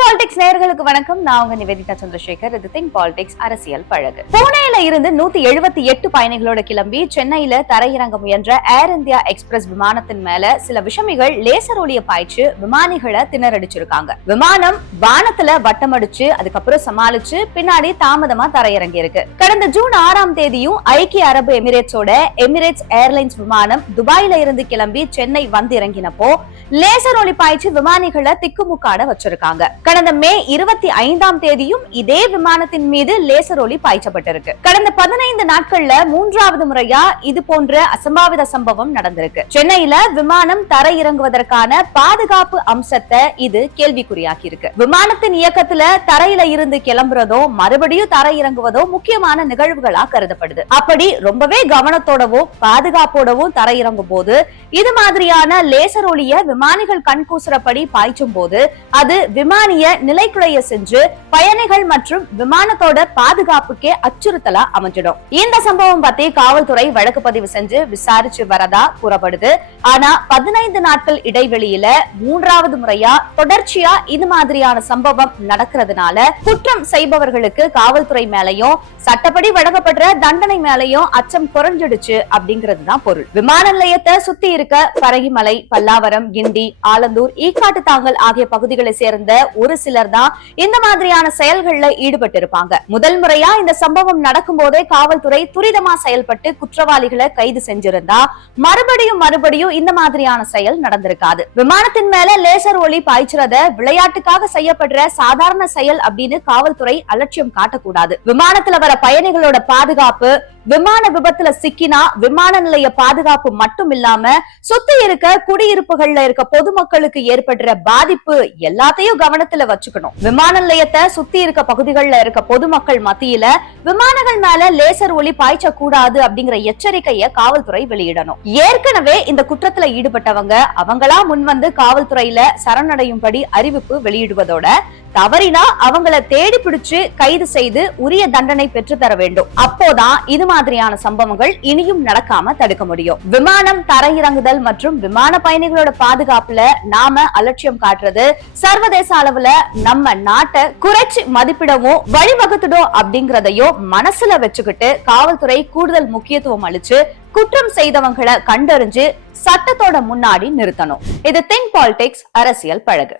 Politics நேயர்களுக்கு வணக்கம். நான் உங்க நிவேதிதா சந்திரசேகர். இது திங்க் பாலிடிக்ஸ் அரசியல் பழகு. புனேல இருந்து 178 பயணிகளோட கிளம்பி சென்னையில தரையிறங்க முயன்ற ஏர் இந்தியா எக்ஸ்பிரஸ் விமானத்தின் மேல சில விஷமிகள் லேசர் ஒளிய பாய்ச்சி விமானிகளை திணறடிச்சிருக்காங்க. விமானம் வானத்துல வட்டமடிச்சு அதுக்கப்புறம் சமாளிச்சு பின்னாடி தாமதமா தரையிறங்கி இருக்கு. கடந்த ஜூன் 6ஆம் தேதியும் ஐக்கிய அரபு எமிரேட்ஸோட எமிரேட்ஸ் ஏர்லைன்ஸ் விமானம் துபாயில இருந்து கிளம்பி சென்னை வந்து இறங்கினப்போ லேசர் ஒளி பாய்ச்சி விமானிகளை திக்குமுக்காட வச்சிருக்காங்க. கடந்த மே 25ஆம் தேதியும் இதே விமானத்தின் மீது லேசர் ஒளி பாய்ச்சப்பட்டிருக்கு. கடந்த 15 நாட்கள்ல 3வது முறையா இது போன்ற அசம்பாவித சம்பவம் நடந்திருக்கு. சென்னையில விமானம் தரை இறங்குவதற்கான பாதுகாப்பு அம்சத்தை இது கேள்விக்குறியாக்கி இருக்கு. விமானத்தின் இயக்கத்துல தரையில இருந்து கிளம்புறதோ மறுபடியும் தரை இறங்குவதோ முக்கியமான நிகழ்வுகளா கருதப்படுது. அப்படி ரொம்பவே கவனத்தோடவும் பாதுகாப்போடவும் தரை இறங்கும் போது இது மாதிரியான லேசர் ஒளிய விமானிகள் கண்கூசுறபடி பாய்ச்சும் போது அது விமானிய நிலைக்குலைய செஞ்சு பயணிகள் மற்றும் விமானத்தோட பாதுகாப்புக்கே அச்சுறுத்தலா அமைஞ்சிடும். இந்த சம்பவம் பத்தி காவல்துறை வழக்கு பதிவு செஞ்சு விசாரிச்சு வரதா கூறப்படுது. ஆனா 15 நாட்கள் இடைவெளியில 3வது முறையா தொடர்ச்சியா இது மாதிரியான சம்பவம் நடக்கிறதுனால குற்றம் செய்பவர்களுக்கு காவல்துறை மேலையும் சட்டப்படி வழங்கப்படுற தண்டனை மேலையும் அச்சம் குறைஞ்சிடுச்சு அப்படிங்கிறது தான் பொருள். விமான நிலையத்தை சுத்தி இருக்க பரங்கிமலை, பல்லாவரம், கிண்டி, ஆலந்தூர், ஈக்காட்டு தாங்கல் ஆகிய பகுதிகளை சேர்ந்த ஒரு சிலர் தான் இந்த மாதிரியான செயல்கள்ல ஈடுபட்டு இருப்பாங்க. முதல் முறையா இந்த சம்பவம் நடக்கும் போதே காவல்துறை துரிதமா செயல்பட்டு குற்றவாளிகளை கைது செஞ்சிருந்தா மறுபடியும் இந்த மாதிரியான செயல் நடந்திருக்காது. விமானத்தின் மேல லேசர் ஒளி பாய்ச்சறத விளையாட்டுக்காக செய்யப்படுற சாதாரண செயல் அப்படின்னு காவல்துறை அலட்சியம் காட்டக்கூடாது. விமானத்துல வர பயணிகளோட பாதுகாப்பு, விமான விபத்துல சிக்கினா விமான நிலைய பாதுகாப்பு மட்டும் இல்லாம சுத்தி இருக்க குடியிருப்புகள்ல இருக்க பொதுமக்களுக்கு ஏற்படுற பாதிப்பு எல்லாத்தையும் கவனத்துல வச்சுக்கணும். விமான நிலையத்தை சுத்தி இருக்க பகுதிகளில் இருக்க பொதுமக்கள் மத்தியில விமானங்கள் மேல லேசர் ஒளி பாய்ச்ச கூடாது அப்படிங்கிற எச்சரிக்கையை காவல்துறை வெளியிடணும். ஏற்கனவே இந்த குற்றத்துல ஈடுபட்டவங்க அவங்களா முன்வந்து காவல்துறையில சரணடையும்படி அறிவிப்பு வெளியிடுவதோட தவறினா அவங்கள தேடி பிடிச்சு கைது செய்து உரிய தண்டனை பெற்று தர வேண்டும். அப்போதான் இது மாதிரியான சம்பவங்கள் இனியும் நடக்காம தடுக்க முடியும். விமானம் தரையிறங்குதல் மற்றும் விமான பயணிகளோட பாதுகாப்புல நாம அலட்சியம் காட்டுறது சர்வதேச அளவுல நம்ம நாட்டை குறைச்சு மதிப்பிடவும் வழிவகுத்துடும் அப்படிங்கறதையும் மனசுல வச்சுக்கிட்டு காவல்துறை கூடுதல் முக்கியத்துவம் அளிச்சு குற்றம் செய்தவங்களை கண்டறிஞ்சு சட்டத்தோட முன்னாடி நிறுத்தணும். இது திங்க் பாலிடிக்ஸ் அரசியல் பழகு.